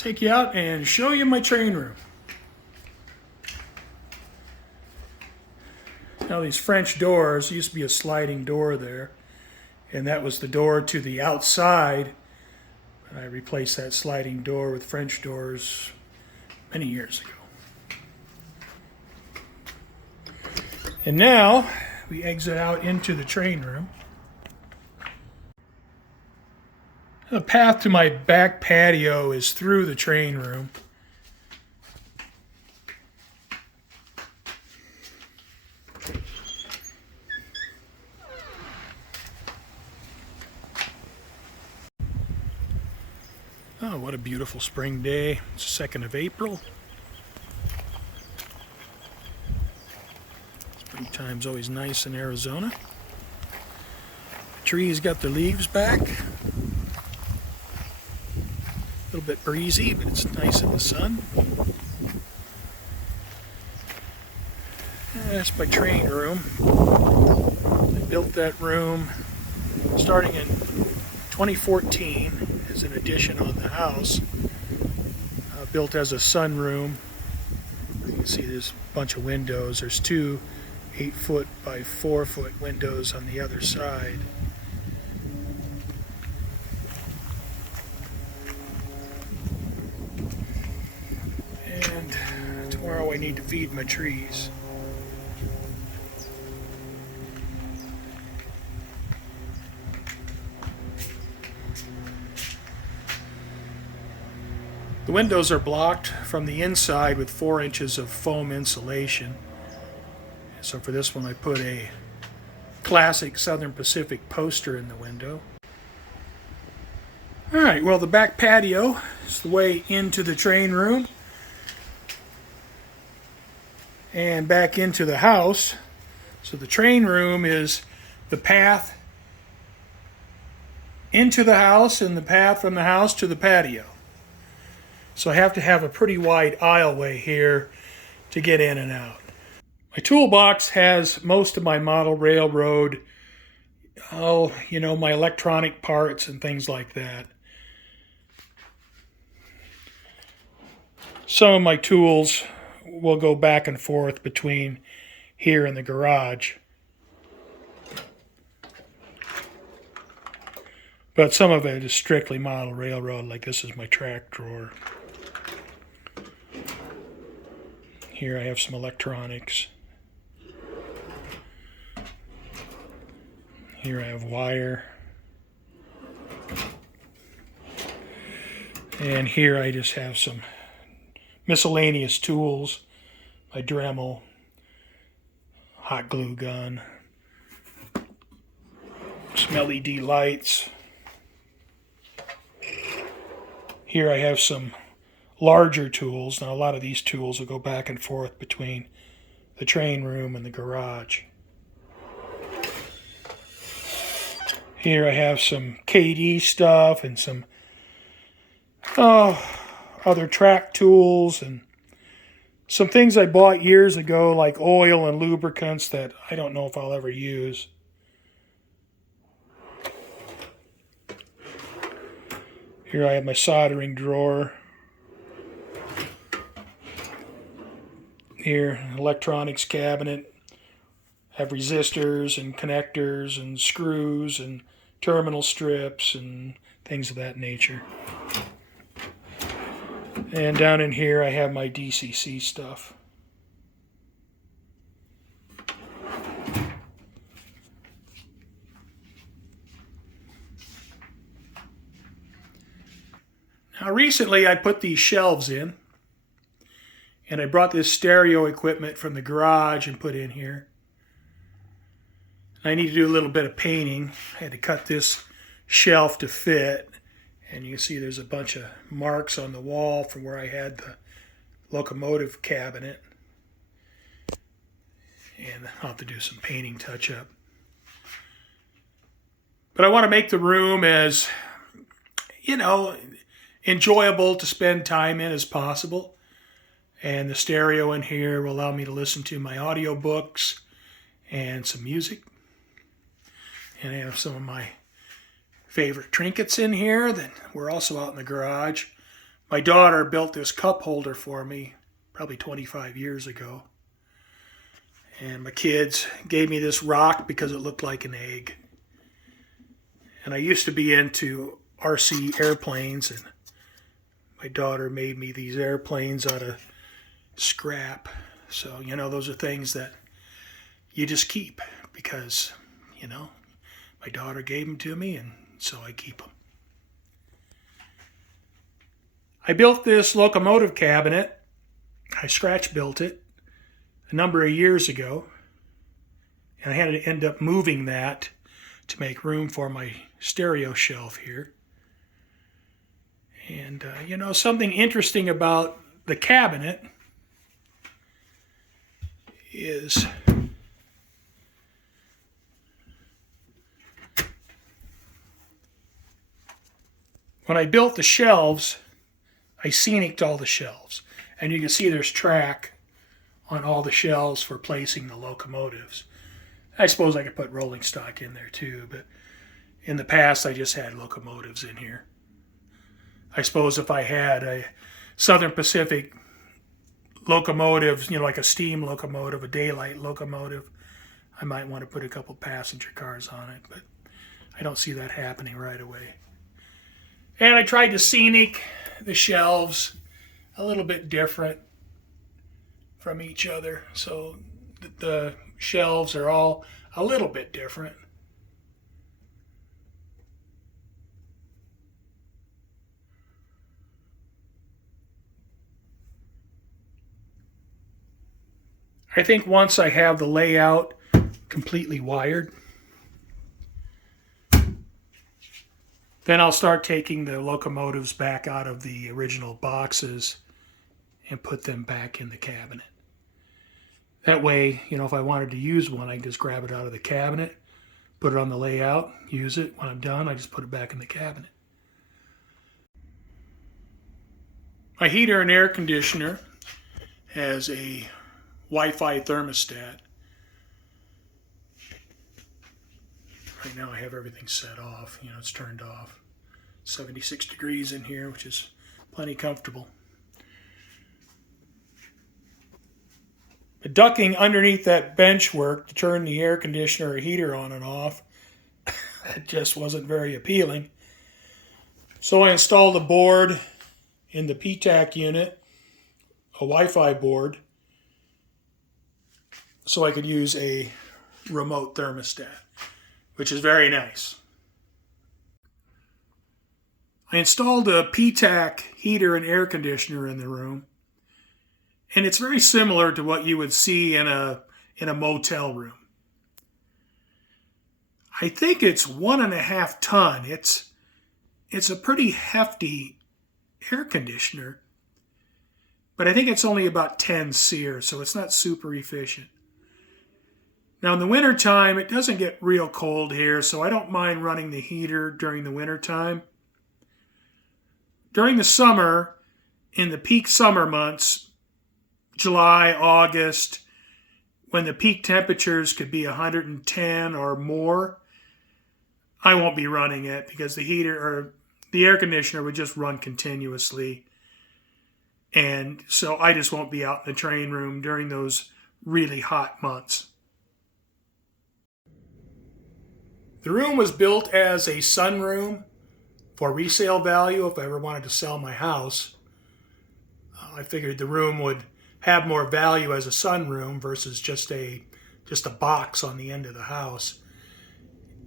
take you out and show you my train room. Now these French doors, used to be a sliding door there, and that was the door to the outside. And I replaced that sliding door with French doors many years ago. And now we exit out into the train room. The path to my back patio is through the train room. Oh, what a beautiful spring day. It's the 2nd of April. Springtime's always nice in Arizona. The trees got their leaves back. A little bit breezy, but it's nice in the sun. That's my train room. I built that room starting in 2014 as an addition on the house. Built as a sunroom. You can see there's a bunch of windows. There's two 8-foot by 4-foot windows on the other side. And tomorrow I need to feed my trees. The windows are blocked from the inside with 4 inches of foam insulation. So for this one I put a classic Southern Pacific poster in the window. Alright, well the back patio is the way into the train room and back into the house. So the train room is the path into the house and the path from the house to the patio. So I have to have a pretty wide aisleway here to get in and out. My toolbox has most of my model railroad, my electronic parts and things like that. Some of my tools will go back and forth between here and the garage. But some of it is strictly model railroad, like this is my track drawer. Here I have some electronics. Here I have wire. And here I just have some miscellaneous tools. My Dremel, hot glue gun, some LED lights. Here I have some larger tools. Now a lot of these tools will go back and forth between the train room and the garage. Here I have some KD stuff and some other track tools and some things I bought years ago like oil and lubricants that I don't know if I'll ever use. Here I have my soldering drawer. Here, an electronics cabinet. Have resistors and connectors and screws and terminal strips and things of that nature. And down in here I have my DCC stuff. Now recently I put these shelves in. And I brought this stereo equipment from the garage and put in here. I need to do a little bit of painting. I had to cut this shelf to fit. And you can see there's a bunch of marks on the wall from where I had the locomotive cabinet. And I'll have to do some painting touch-up. But I want to make the room as, enjoyable to spend time in as possible. And the stereo in here will allow me to listen to my audiobooks and some music. And I have some of my favorite trinkets in here that were also out in the garage. My daughter built this cup holder for me probably 25 years ago. And my kids gave me this rock because it looked like an egg. And I used to be into RC airplanes, and my daughter made me these airplanes out of scrap. So, those are things that you just keep because, my daughter gave them to me, and so I keep them. I built this locomotive cabinet. I scratch built it a number of years ago, and I had to end up moving that to make room for my stereo shelf here. And, something interesting about the cabinet is when I built the shelves, I scenic'd all the shelves. And you can see there's track on all the shelves for placing the locomotives. I suppose I could put rolling stock in there too, but in the past I just had locomotives in here. I suppose if I had a Southern Pacific locomotive, like a steam locomotive, a daylight locomotive, I might want to put a couple passenger cars on it, but I don't see that happening right away. And I tried to scenic the shelves a little bit different from each other, so the shelves are all a little bit different. I think once I have the layout completely wired, then I'll start taking the locomotives back out of the original boxes and put them back in the cabinet. That way, if I wanted to use one, I can just grab it out of the cabinet, put it on the layout, use it. When I'm done, I just put it back in the cabinet. My heater and air conditioner has a Wi-Fi thermostat. Right now I have everything set off. It's turned off. 76 degrees in here, which is plenty comfortable. The ducking underneath that bench work to turn the air conditioner or heater on and off, it just wasn't very appealing. So I installed a board in the PTAC unit, a Wi-Fi board, so I could use a remote thermostat, which is very nice. I installed a PTAC heater and air conditioner in the room, and it's very similar to what you would see in a motel room. I think it's 1.5 ton. It's a pretty hefty air conditioner, but I think it's only about 10 SEER, so it's not super efficient. Now in the wintertime, it doesn't get real cold here, so I don't mind running the heater during the wintertime. During the summer, in the peak summer months, July, August, when the peak temperatures could be 110 or more, I won't be running it because the heater or the air conditioner would just run continuously. And so I just won't be out in the train room during those really hot months. The room was built as a sunroom for resale value if I ever wanted to sell my house. I figured the room would have more value as a sunroom versus just a box on the end of the house.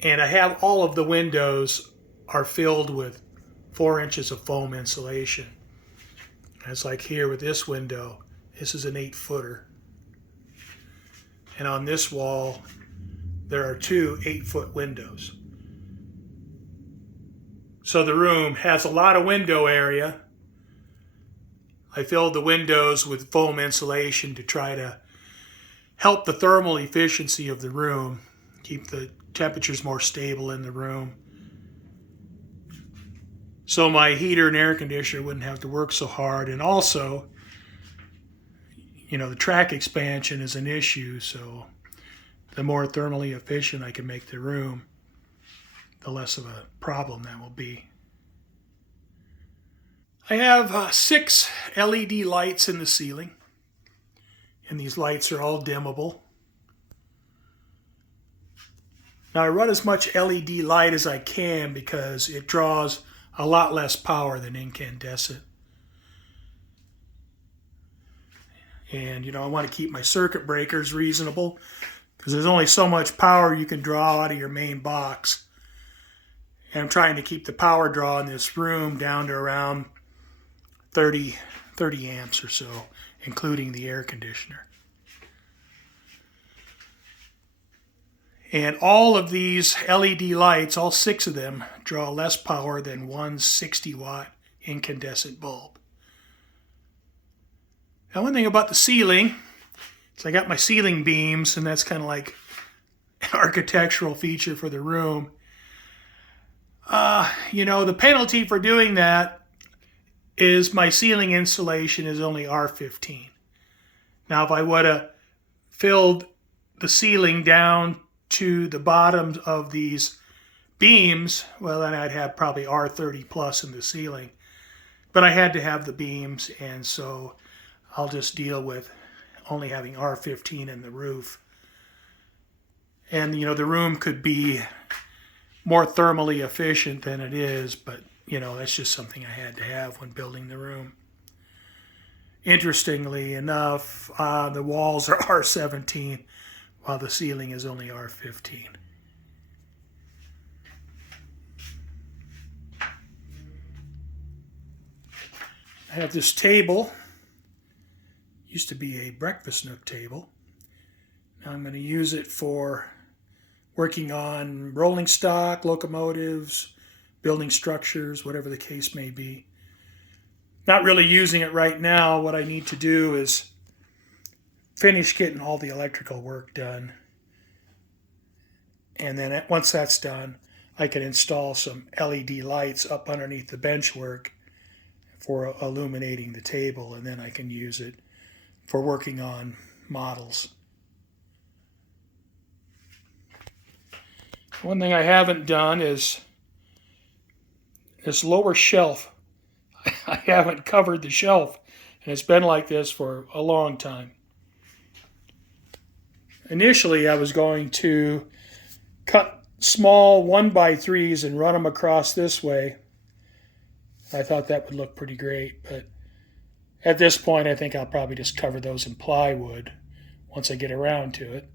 And I have all of the windows are filled with 4 inches of foam insulation. And it's like here with this window, this is an 8-footer. And on this wall, there are 2 8-foot windows. So the room has a lot of window area. I filled the windows with foam insulation to try to help the thermal efficiency of the room, keep the temperatures more stable in the room. So my heater and air conditioner wouldn't have to work so hard. And also, the track expansion is an issue, so the more thermally efficient I can make the room, the less of a problem that will be. I have 6 LED lights in the ceiling, and these lights are all dimmable. Now I run as much LED light as I can because it draws a lot less power than incandescent. And I want to keep my circuit breakers reasonable because there's only so much power you can draw out of your main box. And I'm trying to keep the power draw in this room down to around 30 amps or so, including the air conditioner. And all of these LED lights, all 6 of them, draw less power than one 60-watt incandescent bulb. Now, one thing about the ceiling is I got my ceiling beams, and that's kind of like an architectural feature for the room. The penalty for doing that is my ceiling insulation is only R15. Now, if I would have filled the ceiling down to the bottom of these beams, well, then I'd have probably R30 plus in the ceiling. But I had to have the beams, and so I'll just deal with only having R15 in the roof. And, the room could be more thermally efficient than it is, but, that's just something I had to have when building the room. Interestingly enough, the walls are R17, while the ceiling is only R15. I have this table. Used to be a breakfast nook table. Now I'm going to use it for working on rolling stock, locomotives, building structures, whatever the case may be. Not really using it right now. What I need to do is finish getting all the electrical work done. And then once that's done, I can install some LED lights up underneath the benchwork for illuminating the table, and then I can use it for working on models. One thing I haven't done is this lower shelf. I haven't covered the shelf, and it's been like this for a long time. Initially, I was going to cut small 1x3s and run them across this way. I thought that would look pretty great, but at this point, I think I'll probably just cover those in plywood once I get around to it.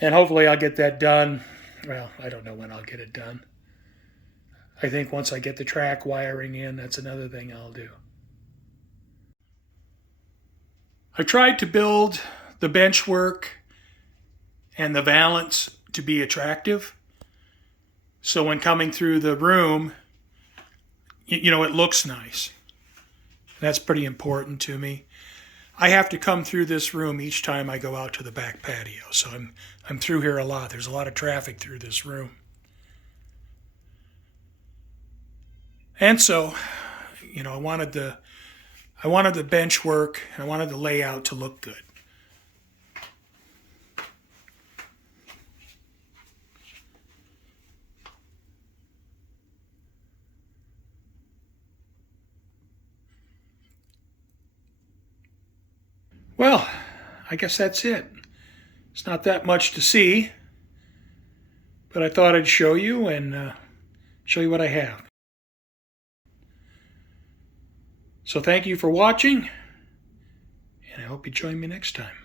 And hopefully I'll get that done. Well, I don't know when I'll get it done. I think once I get the track wiring in, that's another thing I'll do. I tried to build the benchwork and the valance to be attractive. So when coming through the room, it looks nice. That's pretty important to me. I have to come through this room each time I go out to the back patio. So I'm through here a lot. There's a lot of traffic through this room. And so, I wanted the bench work, I wanted the layout to look good. Well, I guess that's it. It's not that much to see, but I thought I'd show you and show you what I have. So thank you for watching, and I hope you join me next time.